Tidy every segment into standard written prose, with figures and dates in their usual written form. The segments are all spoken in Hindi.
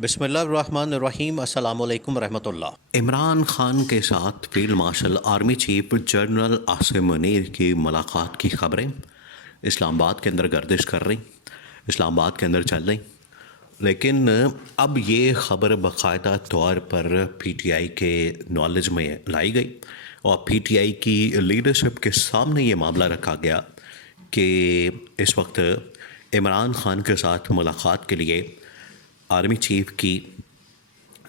बिस्मिल्लाहिर्रहमानिर्रहीम अस्सलामुअलैकुम रहमतुल्लाह। इमरान खान के साथ field marshal army chief general Asim Munir की मुलाकात की खबरें इस्लामाबाद के अंदर गर्दिश कर रही, इस्लामाबाद के अंदर चल रही। लेकिन अब ये ख़बर बाकायदा तौर पर पीटीआई के नॉलेज में लाई गई और पीटीआई की लीडरशिप के सामने ये मामला रखा गया कि इस वक्त इमरान खान के साथ मुलाकात के लिए आर्मी चीफ की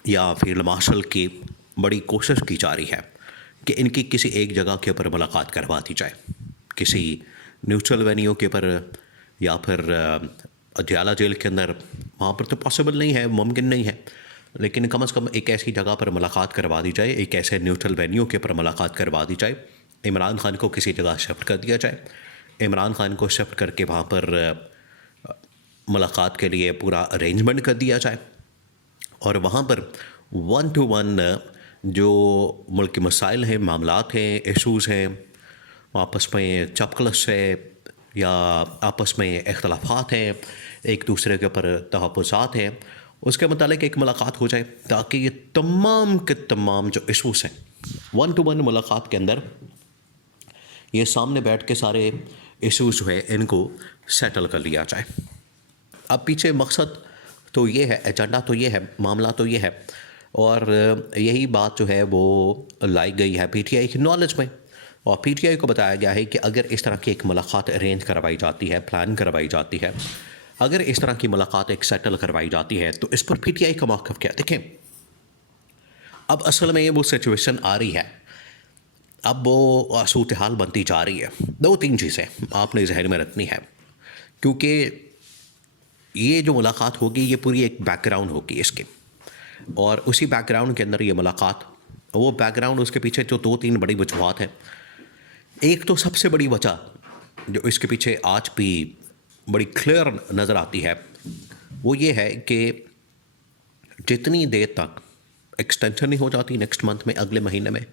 या फील्ड मार्शल की बड़ी कोशिश की जा रही है कि इनकी किसी एक जगह के ऊपर मुलाकात करवा दी जाए, किसी न्यूट्रल वेन्यू के ऊपर या फिर अदियाला जेल के अंदर। वहाँ पर तो पॉसिबल नहीं है, मुमकिन नहीं है, लेकिन कम से कम एक ऐसी जगह पर मुलाकात करवा दी जाए, एक ऐसे न्यूट्रल वेन्यू के ऊपर मुलाकात करवा दी जाए। इमरान खान को किसी जगह शिफ्ट कर दिया जाए, इमरान खान को शिफ्ट करके वहाँ पर मुलाकात के लिए पूरा अरेंजमेंट कर दिया जाए और वहाँ पर 1 to 1 जो मुल्क के मसाइल हैं, मामलात हैं, इशूज़ हैं, आपस में चपकलश है या आपस में इख्तलाफात हैं, एक दूसरे के ऊपर तहफ़्फ़ुज़ात हैं, उसके मुतालिक एक मुलाकात हो जाए ताकि ये तमाम के तमाम जो इशूज़ हैं 1 to 1 मुलाकात के अंदर ये सामने बैठ के सारे इशूज़ जो है इनको सेटल कर लिया जाए। अब पीछे मकसद तो ये है, एजेंडा तो ये है, मामला तो ये है और यही बात जो है वो लाई गई है पीटीआई की नॉलेज में और पीटीआई को बताया गया है कि अगर इस तरह की एक मुलाकात अरेंज करवाई जाती है, प्लान करवाई जाती है, अगर इस तरह की मुलाकात एक सेटल करवाई जाती है तो इस पर पीटीआई का मौक़िफ़ क्या। देखें, अब असल में वो सिचुएशन आ रही है, अब वो सूरत हाल बनती जा रही है। 2-3 चीज़ें आपने जहन में रखनी है क्योंकि ये जो मुलाकात होगी ये पूरी एक बैकग्राउंड होगी इसके और उसी बैकग्राउंड के अंदर ये मुलाकात, वो बैकग्राउंड उसके पीछे जो 2-3 बड़ी वजूहात हैं। एक तो सबसे बड़ी वजह जो इसके पीछे आज भी बड़ी क्लियर नज़र आती है वो ये है कि जितनी देर तक एक्सटेंशन नहीं हो जाती नेक्स्ट मंथ में, अगले महीने में,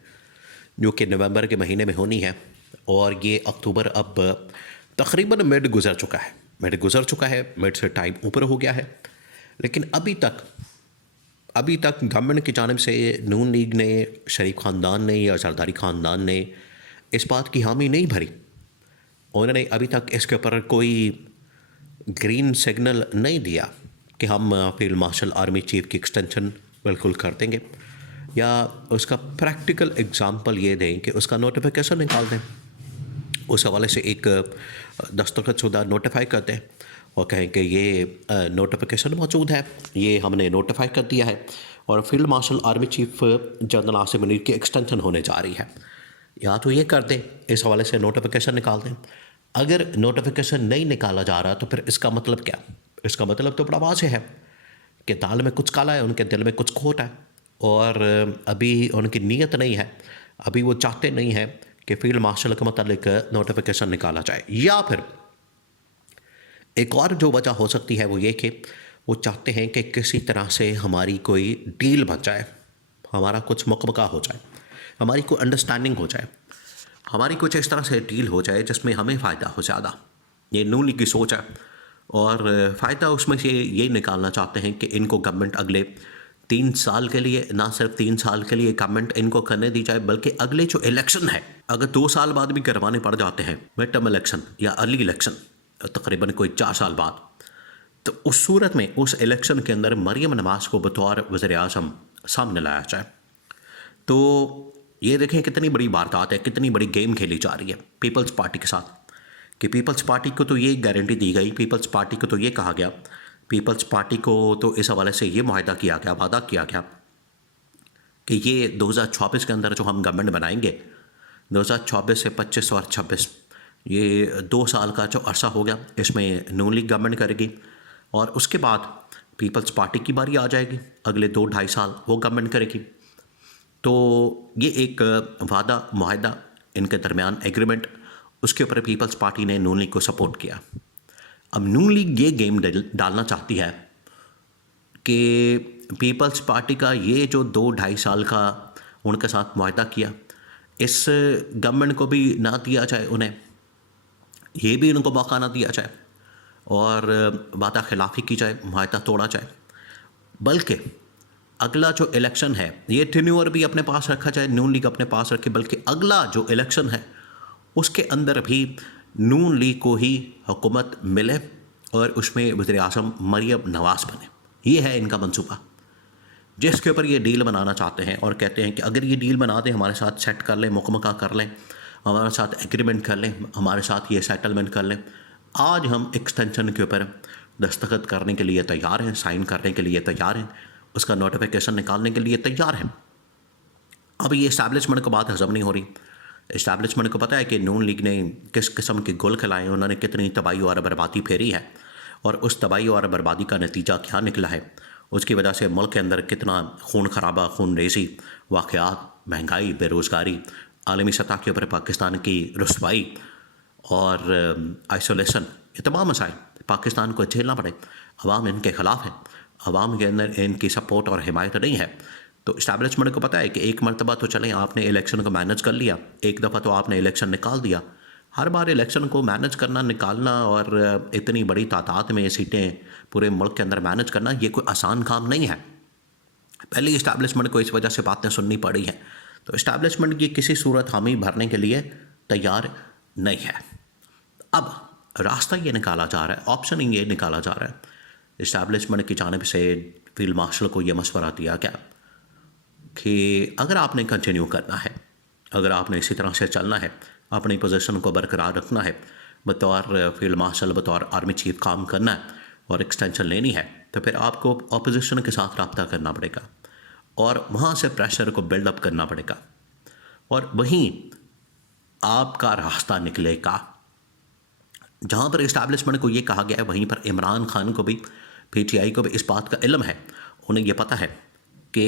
जो कि नवंबर के महीने में होनी है और ये अक्टूबर अब तकरीबन मिड गुज़र चुका है, मिड से टाइम ऊपर हो गया है, लेकिन अभी तक गवर्नमेंट की जानिब से नून लीग ने, शरीफ ख़ानदान ने या सरदारी ख़ानदान ने इस बात की हामी नहीं भरी। उन्होंने अभी तक इसके ऊपर कोई ग्रीन सिग्नल नहीं दिया कि हम फील्ड मार्शल आर्मी चीफ की एक्सटेंशन बिल्कुल कर देंगे या उसका प्रैक्टिकल एग्ज़ाम्पल ये दें कि उसका नोटिफिकेशन निकाल दें, उस हवाले से एक दस्तखतशुदा नोटिफाई कर दें और कहें कि ये नोटिफिकेशन मौजूद है, ये हमने नोटिफाई कर दिया है और field marshal army chief general Asim Munir की एक्सटेंशन होने जा रही है। या तो ये कर दें, इस हवाले से नोटिफिकेशन निकाल दें। अगर नोटिफिकेशन नहीं निकाला जा रहा तो फिर इसका मतलब क्या? इसका मतलब तो बड़ा वाज़ेह है कि दाल में कुछ काला है, उनके दिल में कुछ खोट है और अभी उनकी नीयत नहीं है, अभी वो चाहते नहीं हैं कि फील्ड मार्शल के मुतालिक नोटिफिकेशन निकाला जाए। या फिर एक और जो वजह हो सकती है वो ये कि वो चाहते हैं कि किसी तरह से हमारी कोई डील बन जाए, हमारा कुछ मुकबका हो जाए, हमारी कोई अंडरस्टैंडिंग हो जाए, हमारी कुछ इस तरह से डील हो जाए जिसमें हमें फ़ायदा हो ज़्यादा। ये नून लीग की सोच है और फ़ायदा उसमें से ये निकालना चाहते हैं कि इनको गवर्नमेंट अगले 3 साल के लिए, ना सिर्फ 3 साल के लिए गवर्नमेंट इनको करने दी जाए, बल्कि अगले जो इलेक्शन है, अगर 2 साल बाद भी करवाने पड़ जाते हैं, मिड टर्म इलेक्शन या अर्ली इलेक्शन, तकरीबन कोई 4 साल बाद, तो उस सूरत में उस इलेक्शन के अंदर मरियम नवाज़ को बतौर वज़ीर-ए-आज़म सामने लाया जाए। तो ये देखें कितनी बड़ी वारदात है, कितनी बड़ी गेम खेली जा रही है पीपल्स पार्टी के साथ कि पीपल्स पार्टी को तो ये गारंटी दी गई, पीपल्स पार्टी को तो ये कहा गया, पीपल्स पार्टी को तो इस हवाले से ये वादा किया गया कि ये 2024 के अंदर जो हम गवर्नमेंट बनाएंगे, 2024 से 25 और 26, ये 2 साल का जो अरसा हो गया, इसमें नून लीग गवर्नमेंट करेगी और उसके बाद पीपल्स पार्टी की बारी आ जाएगी, अगले 2-2.5 साल वो गवर्नमेंट करेगी। तो ये एक वादा मुआहदा इनके दरमियान एग्रीमेंट, उसके ऊपर पीपल्स पार्टी ने नून लीग को सपोर्ट किया। अब नून लीग ये गेम डालना चाहती है कि पीपल्स पार्टी का ये जो 2-2.5 साल का उनके साथ मुआहदा किया, इस गवर्नमेंट को भी ना दिया जाए, उन्हें ये भी उनको मौका ना दिया जाए और वादा खिलाफ़ी की जाए, मुआहदा तोड़ा जाए। बल्कि अगला जो इलेक्शन है, ये टेन्योर भी अपने पास रखा जाए, नून लीग अपने पास रखे, बल्कि अगला जो इलेक्शन है उसके अंदर भी नून लीग को ही हुकूमत मिले और उसमें वज़ीर आज़म मरियम नवाज़ बने। ये है इनका मंसूबा, जिसके ऊपर ये डील बनाना चाहते हैं और कहते हैं कि अगर ये डील बना दें, हमारे साथ सेट कर लें, मुकम्मल कर लें, हमारे साथ एग्रीमेंट कर लें, हमारे साथ ये सेटलमेंट कर लें, आज हम एक्सटेंशन के ऊपर दस्तखत करने के लिए तैयार हैं, साइन करने के लिए तैयार हैं, उसका नोटिफिकेशन निकालने के लिए तैयार हैं। अब ये इस्टेब्लिशमेंट को बात हजम नहीं हो रही। इस्टेब्लिशमेंट को पता है कि नून लीग ने किस किस्म के गुल खिलाए, उन्होंने कितनी तबाही और बर्बादी फेरी है और उस तबाही और बर्बादी का नतीजा क्या निकला है, उसकी वजह से मुल्क के अंदर कितना खून खराबा, खून रेजी, वाक़यात, महंगाई, बेरोज़गारी, आलमी सतह के ऊपर पाकिस्तान की रुसवाई और आइसोलेशन, ये तमाम मसाइल पाकिस्तान को झेलना पड़े। अवाम इनके ख़िलाफ़ है, अवाम के अंदर इनकी सपोर्ट और हिमायत नहीं है। तो इस्टेब्लिशमेंट को पता है कि एक मरतबा तो चलें, आपने इलेक्शन को मैनेज कर लिया, एक दफ़ा तो आपने इलेक्शन निकाल दिया, हर बार इलेक्शन को मैनेज करना, निकालना और इतनी बड़ी तादाद में सीटें पूरे मुल्क के अंदर मैनेज करना, ये कोई आसान काम नहीं है। पहले इस्टेब्लिशमेंट को इस वजह से बातें सुननी पड़ी हैं। तो इस्टेब्लिशमेंट की किसी सूरत हामी भरने के लिए तैयार नहीं है। अब रास्ता ये निकाला जा रहा है, ऑप्शन ये निकाला जा रहा है, इस्टेब्लिशमेंट की जानिब से फील्ड मार्शल को ये मशवरा दिया गया कि अगर आपने कंटिन्यू करना है, अगर आपने इसी तरह से चलना है, अपनी पोजीशन को बरकरार रखना है, बतौर फील्ड मार्शल, बतौर आर्मी चीफ काम करना है और एक्सटेंशन लेनी है, तो फिर आपको अपोजिशन के साथ रब्ता करना पड़ेगा और वहाँ से प्रेशर को बिल्डअप करना पड़ेगा और वहीं आपका रास्ता निकलेगा। जहाँ पर इस्टेब्लिशमेंट को ये कहा गया है, वहीं पर इमरान खान को भी, PTI को भी इस बात का इल्म है, उन्हें ये पता है कि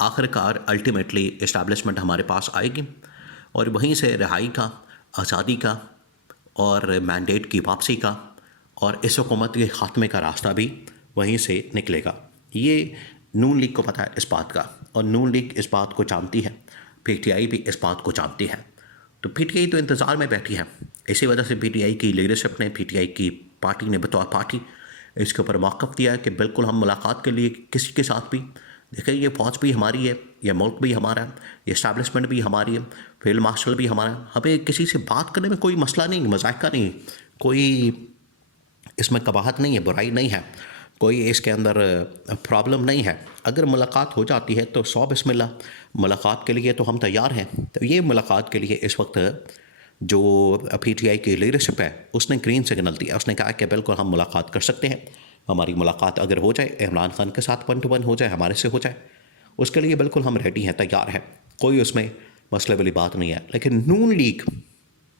आखिरकार अल्टीमेटली इस्टेब्लिशमेंट हमारे पास आएगी और वहीं से रिहाई का, आज़ादी का और मैंडेट की वापसी का और इस हुकूमत के ख़ात्मे का रास्ता भी वहीं से निकलेगा। ये नून लीग को पता है इस बात का और नून लीग इस बात को जानती है, PTI भी इस बात को जानती है। तो PTI तो इंतज़ार में बैठी है। इसी वजह से PTI की लीडरशिप ने, PTI की पार्टी ने बतौर पार्टी इसके ऊपर मौक़िफ़ दिया है कि बिल्कुल हम मुलाकात के लिए किसी के साथ भी, देखिए ये फ़ौज भी हमारी है, ये मुल्क भी हमारा है, ये इस्टेब्लिशमेंट भी हमारी है, फील्ड मार्शल भी हमारा है, हमें किसी से बात करने में कोई मसला नहीं, मज़ाक़ा नहीं, कोई इसमें कबाहत नहीं है, बुराई नहीं है, कोई इसके अंदर प्रॉब्लम नहीं है। अगर मुलाकात हो जाती है तो 100 बिस्मिल्लाह, मुलाकात के लिए तो हम तैयार हैं। तो ये मुलाकात के लिए इस वक्त जो PTI की लीडरशिप है उसने ग्रीन सिग्नल दिया, उसने कहा कि बिल्कुल हम मुलाकात कर सकते हैं, हमारी मुलाकात अगर हो जाए, इमरान खान के साथ 1 to 1 हो जाए, हमारे से हो जाए, उसके लिए बिल्कुल हम रेडी हैं, तैयार हैं, कोई उसमें मसले वाली बात नहीं है। लेकिन नून लीग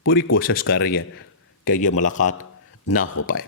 पूरी कोशिश कर रही है कि ये मुलाकात ना हो पाए।